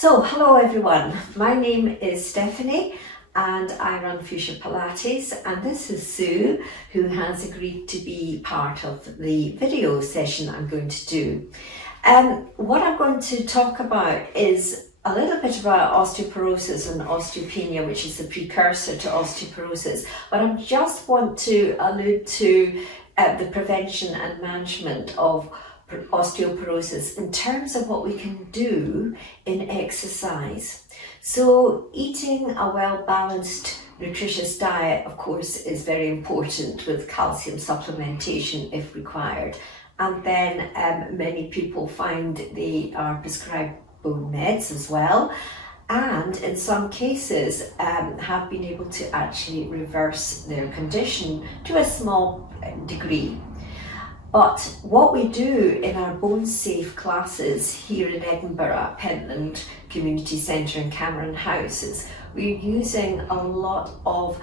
So, hello everyone, my name is Stephanie and I run Fuschia Pilates, and this is Sue, who has agreed to be part of the video session I'm going to do. What I'm going to talk about is a little bit about osteoporosis and osteopenia, which is the precursor to osteoporosis, but I just want to allude to the prevention and management of osteoporosis in terms of what we can do in exercise. So eating a well-balanced, nutritious diet, of course, is very important, with calcium supplementation if required. And then many people find they are prescribed bone meds as well, and in some cases have been able to actually reverse their condition to a small degree. But what we do in our bone safe classes here in Edinburgh at Pentland Community Centre and Cameron House is we're using a lot of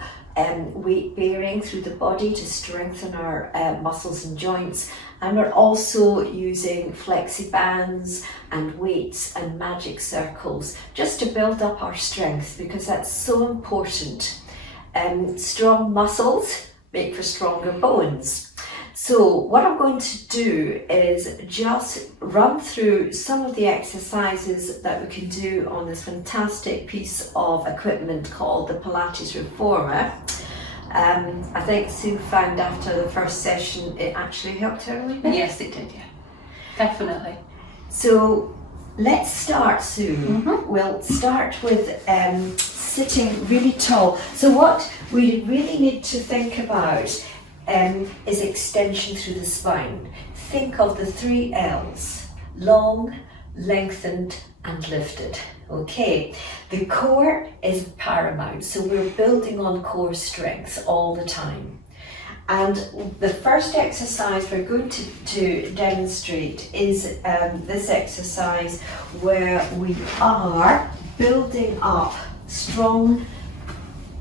weight bearing through the body to strengthen our muscles and joints, and we're also using flexi bands and weights and magic circles just to build up our strength, because that's so important. Strong muscles make for stronger bones. So what I'm going to do is just run through some of the exercises that we can do on this fantastic piece of equipment called the Pilates Reformer. I think Sue found after the first session it actually helped her a little bit. Yes, it did, yeah. Definitely. So let's start, Sue. We'll start with sitting really tall. So what we really need to think about is extension through the spine. Think of the 3 L's: long, lengthened and lifted. Okay, the core is paramount, so we're building on core strength all the time. And the first exercise we're going to demonstrate is this exercise where we are building up strong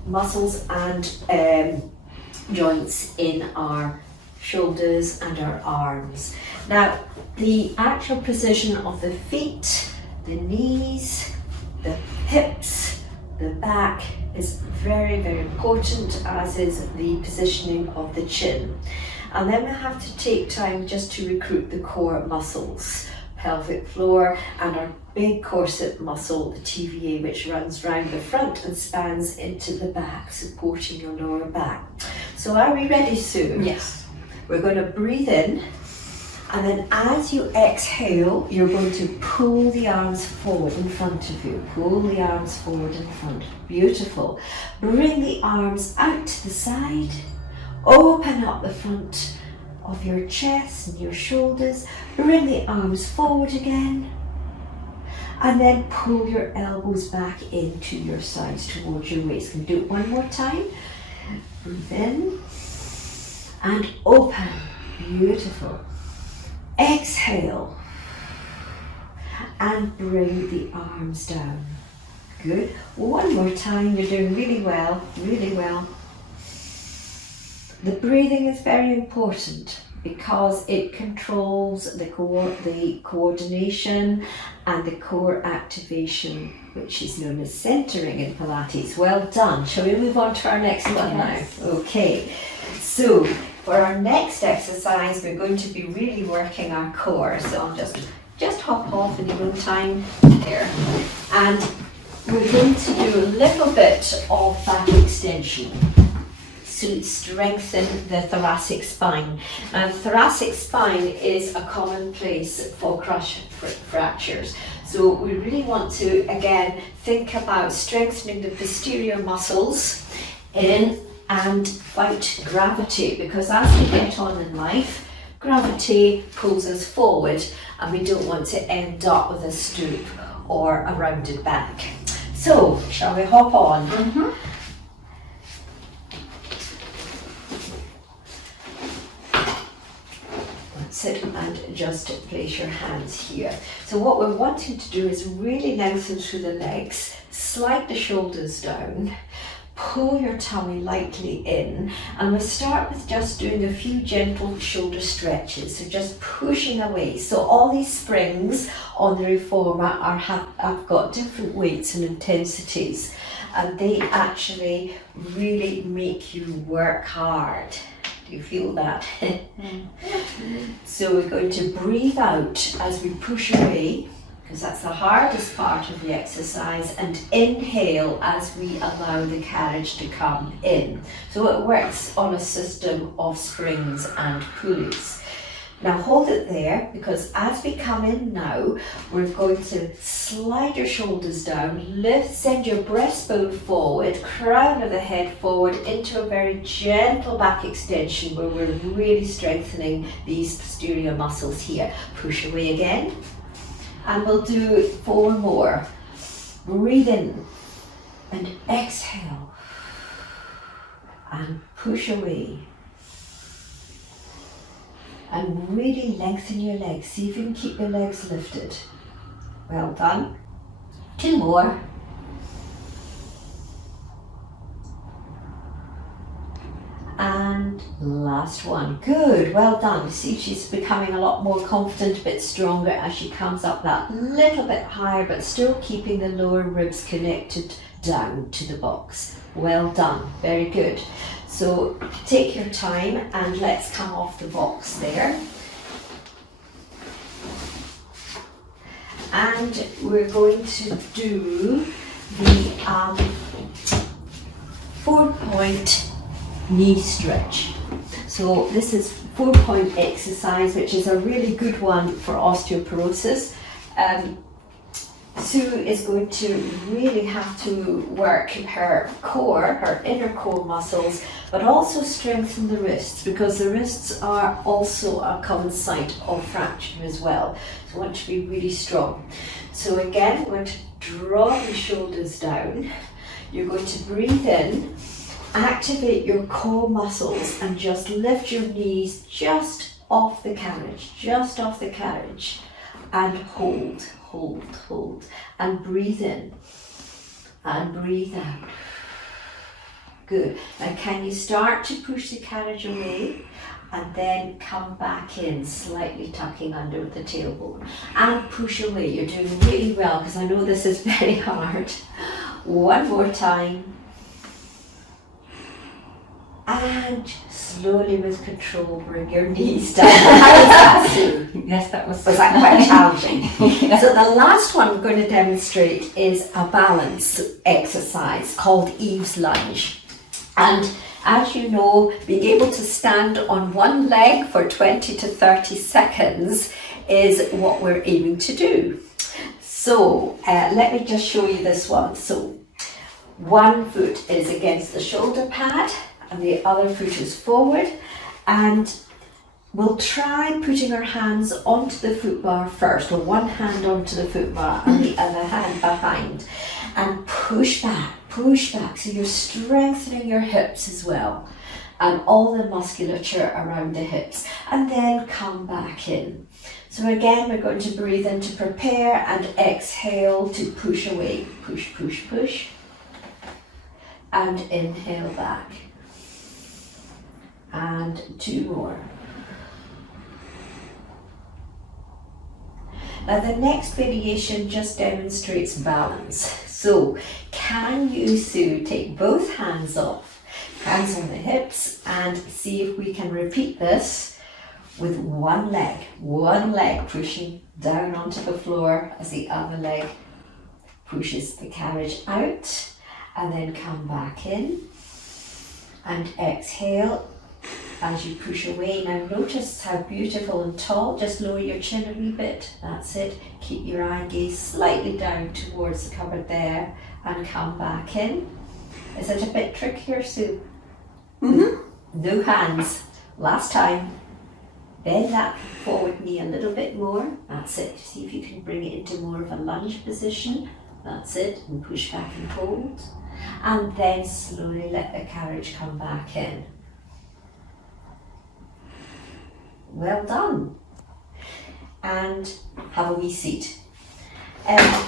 muscles and joints in our shoulders and our arms. Now, the actual position of the feet, the knees, the hips, the back is very, very important, as is the positioning of the chin. And then we have to take time just to recruit the core muscles, pelvic floor, and our big corset muscle, the TVA, which runs round the front and spans into the back, supporting your lower back. So are we ready, Sue? Yes. We're going to breathe in, and then as you exhale, you're going to pull the arms forward in front of you. Pull the arms forward in front. Beautiful. Bring the arms out to the side. Open up the front of your chest and your shoulders. Bring the arms forward again. And then pull your elbows back into your sides towards your waist. Can we do it one more time? Breathe in and open. Beautiful. Exhale and bring the arms down. Good. One more time. You're doing really well, really well. The breathing is very important because it controls the coordination and the core activation, which is known as centering in Pilates. Well done. Shall we move on to our next one now? Okay. So for our next exercise, we're going to be really working our core. So I'll just hop off in your own time there. And we're going to do a little bit of back extension to strengthen the thoracic spine. Now, the thoracic spine is a common place for fractures. So we really want to, again, think about strengthening the posterior muscles in and fight gravity, because as we get on in life, gravity pulls us forward and we don't want to end up with a stoop or a rounded back. So, shall we hop on? Sit and just place your hands here. So what we're wanting to do is really lengthen through the legs, slide the shoulders down, pull your tummy lightly in, and we'll start with just doing a few gentle shoulder stretches, so just pushing away. So all these springs on the reformer have got different weights and intensities, and they actually really make you work hard. Do you feel that? So we're going to breathe out as we push away, because that's the hardest part of the exercise, and inhale as we allow the carriage to come in. So it works on a system of springs and pulleys. Now hold it there, because as we come in now, we're going to slide your shoulders down, lift, send your breastbone forward, crown of the head forward into a very gentle back extension where we're really strengthening these posterior muscles here. Push away again, and we'll do 4 more. Breathe in and exhale and push away. And really lengthen your legs. See if you can keep your legs lifted. Well done. 2 more. And last one. Good, well done. See, she's becoming a lot more confident, a bit stronger as she comes up that little bit higher, but still keeping the lower ribs connected down to the box. Well done, very good. So take your time and let's come off the box there. And we're going to do the 4-point knee stretch. So this is 4-point exercise, which is a really good one for osteoporosis. Sue is going to really have to work her core, her inner core muscles, but also strengthen the wrists, because the wrists are also a common site of fracture as well. So I want to be really strong. So again, we're going to draw the shoulders down. You're going to breathe in, activate your core muscles, and just lift your knees just off the carriage, and hold, and breathe in and breathe out. Good. Now can you start to push the carriage away and then come back in, slightly tucking under with the tailbone, and push away. You're doing really well, because I know this is very hard. 1 more time. And slowly with control bring your knees down. How was that, Sue? Yes, that was that quite challenging? So the last one we're going to demonstrate is a balance exercise called Eve's lunge. And as you know, being able to stand on one leg for 20 to 30 seconds is what we're aiming to do. So let me just show you this one. So one foot is against the shoulder pad, and the other foot is forward, and we'll try putting our hands onto the foot bar first, or one hand onto the foot bar and the other hand behind, and push back, so you're strengthening your hips as well, and all the musculature around the hips, and then come back in. So again, we're going to breathe in to prepare, and exhale to push away, push, and inhale back. And 2 more. Now the next variation just demonstrates balance. So can you, Sue, take both hands off, hands on the hips, and see if we can repeat this with one leg pushing down onto the floor as the other leg pushes the carriage out, and then come back in and exhale as you push away. Now notice how beautiful and tall. Just lower your chin a wee bit. That's it. Keep your eye gaze slightly down towards the cupboard there, and come back in. Is it a bit trickier, Sue? Mm-hmm. No hands. Last time. Bend that forward knee a little bit more. That's it. See if you can bring it into more of a lunge position. That's it. And push back and hold. And then slowly let the carriage come back in. Well done. And have a wee seat.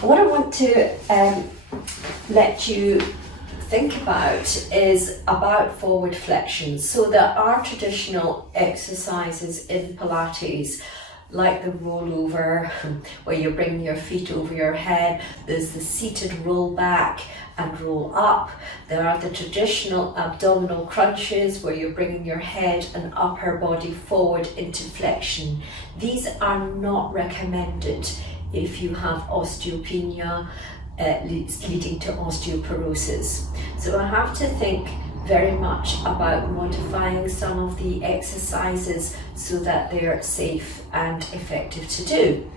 What I want to let you think about is about forward flexion. So there are traditional exercises in Pilates, like the rollover, where you're bringing your feet over your head. There's the seated roll back and roll up. There are the traditional abdominal crunches, where you're bringing your head and upper body forward into flexion. These are not recommended if you have osteopenia leading to osteoporosis. So I have to think very much about modifying some of the exercises so that they're safe and effective to do.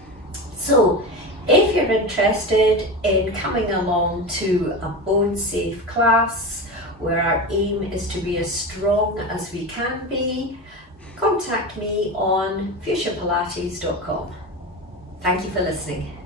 So if you're interested in coming along to a bone safe class where our aim is to be as strong as we can be, contact me on fuschia pilates.com. Thank you for listening.